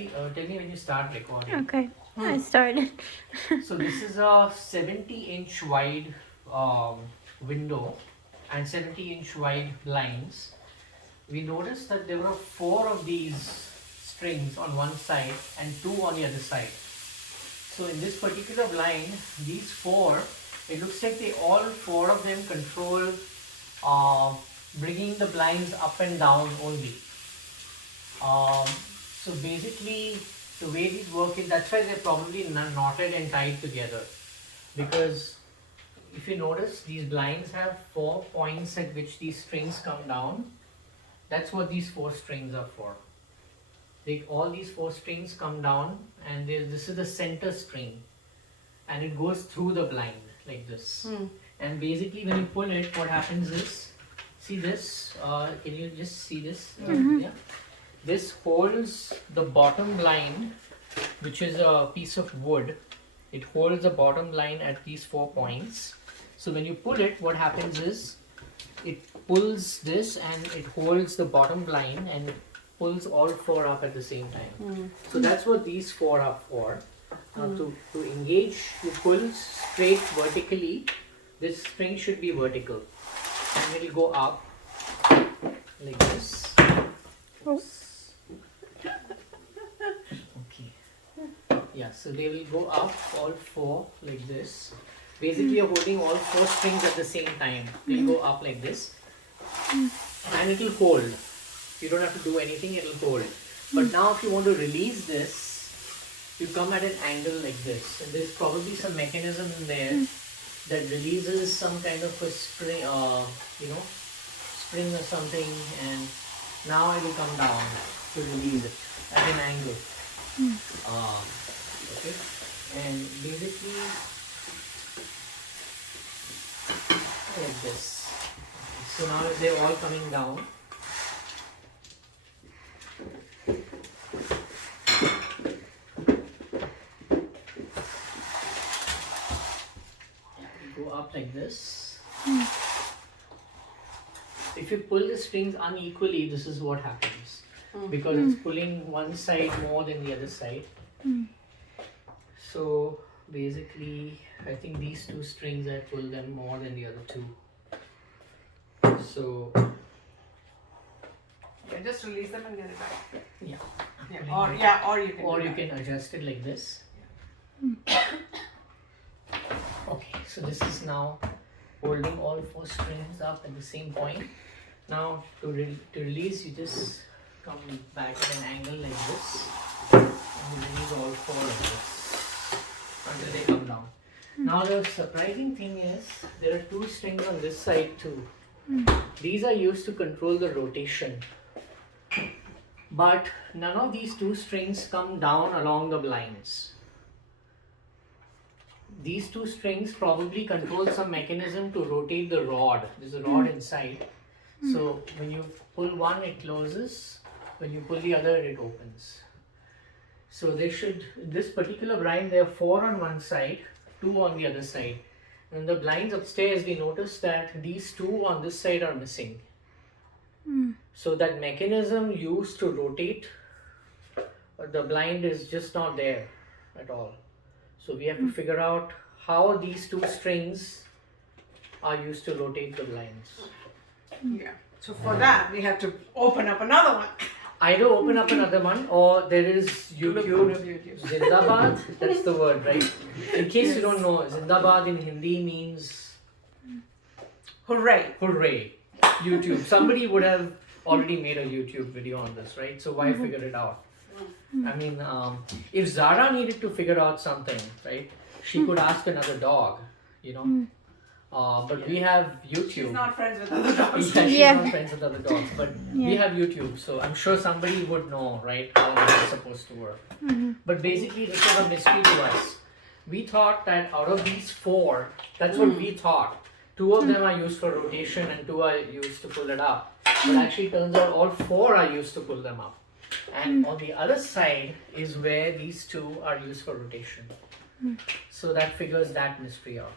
Tell me when you start recording. Okay, I started. So this is a 70-inch wide window and 70-inch wide blinds. We noticed that there were 4 of these strings on one side and 2 on the other side. So in this particular blind, these 4, it looks like they all 4 of them control bringing the blinds up and down only. So basically, the way these work is, that's why they're probably knotted and tied together. Because if you notice, these blinds have 4 points at which these strings come down. That's what these 4 strings are for. All these 4 strings come down, and this is the center string. And it goes through the blind like this. And basically, when you pull it, what happens is, see this? Can you just see this? Yeah. This holds the bottom blind, which is a piece of wood. It holds the bottom line at these 4 points. So when you pull it, what happens is it pulls this and it holds the bottom line and it pulls all 4 up at the same time. So that's what these 4 are for. Now to engage, you pull straight vertically. This string should be vertical and it will go up like this. Yeah, so they will go up all 4 like this. Basically, you're holding all 4 strings at the same time. They'll go up like this. And it will hold. You don't have to do anything, it will hold. But now if you want to release this, you come at an angle like this. And there's probably some mechanism in there that releases some kind of a spring, spring or something. And now it will come down to release it at an angle. Okay, and basically like this. So now they're all coming down. Go up like this. If you pull the strings unequally, this is what happens. Because it's pulling one side more than the other side. So basically, I think these 2 strings, I pull them more than the other 2. So yeah, just release them and get it back. yeah, Or you can adjust it like this. Okay, so this is now holding all 4 strings up at the same point. Now to release, you just come back at an angle like this and you release all 4 of this until they come down. Now the surprising thing is there are 2 strings on this side too. These are used to control the rotation, but none of these 2 strings come down along the blinds. These 2 strings probably control some mechanism to rotate the rod. There's a rod inside. So when you pull one, it closes. When you pull the other, it opens. So they should, in this particular blind, there are 4 on one side, 2 on the other side. And the blinds upstairs, we noticed that these 2 on this side are missing. So that mechanism used to rotate the blind is just not there at all. So we have to figure out how these 2 strings are used to rotate the blinds. Yeah. So for that, we have to open up another one. Either open up another one or there is YouTube. Zindabad, that's the word, right? In case you don't know, Zindabad in Hindi means Hooray. hooray. YouTube. Somebody would have already made a YouTube video on this, right? So why figure it out? I mean, if Zara needed to figure out something, right, she could ask another dog, but we have YouTube. She's not friends with other dogs. Yeah, she's Yeah. not friends with other dogs, but we have YouTube, so I'm sure somebody would know, right, how it's supposed to work. But basically, this was a mystery to us. We thought that out of these 4, that's what we thought. 2 of them are used for rotation and 2 are used to pull it up. But actually, turns out all 4 are used to pull them up. And on the other side is where these 2 are used for rotation. So that figures that mystery out.